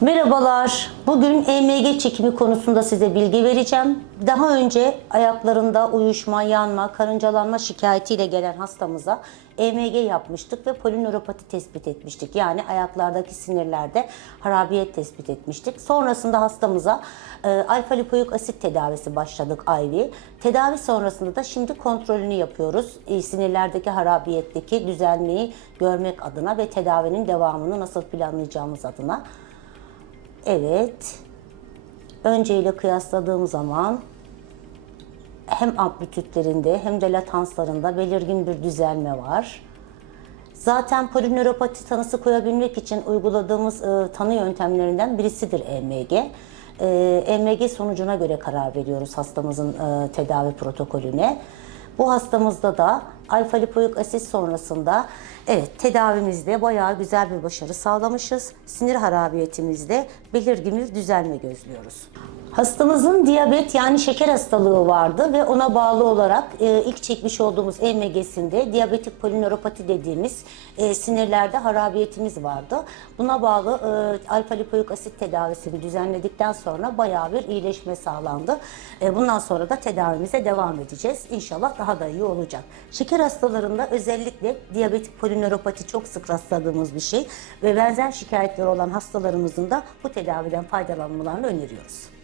Merhabalar. Bugün EMG çekimi konusunda size bilgi vereceğim. Daha önce ayaklarında uyuşma, yanma, karıncalanma şikayetiyle gelen hastamıza EMG yapmıştık ve polinöropati tespit etmiştik. Yani ayaklardaki sinirlerde harabiyet tespit etmiştik. Sonrasında hastamıza e, alfa lipoik asit tedavisi başladık IV. Tedavi sonrasında da şimdi kontrolünü yapıyoruz. E, sinirlerdeki harabiyetteki düzenliği görmek adına ve tedavinin devamını nasıl planlayacağımız adına. Evet. Önceyle kıyasladığım zaman hem amplitütlerinde hem de latanslarında belirgin bir düzelme var. Zaten polinöropati tanısı koyabilmek için uyguladığımız e, tanı yöntemlerinden birisidir EMG. E, EMG sonucuna göre karar veriyoruz hastamızın e, tedavi protokolüne. Bu hastamızda da alfa lipoik asit sonrasında evet tedavimizde bayağı güzel bir başarı sağlamışız. Sinir harabiyetimizde belirgin bir düzelme gözlüyoruz. Hastamızın diyabet yani şeker hastalığı vardı ve ona bağlı olarak e, ilk çekmiş olduğumuz EMG'sinde diyabetik polinöropati dediğimiz e, sinirlerde harabiyetimiz vardı. Buna bağlı e, alfa lipoik asit tedavisini düzenledikten sonra bayağı bir iyileşme sağlandı. E, bundan sonra da tedavimize devam edeceğiz. İnşallah daha da iyi olacak. Şeker hastalarında özellikle diyabetik polinöropati çok sık rastladığımız bir şey ve benzer şikayetleri olan hastalarımızın da bu tedaviden faydalanmalarını öneriyoruz.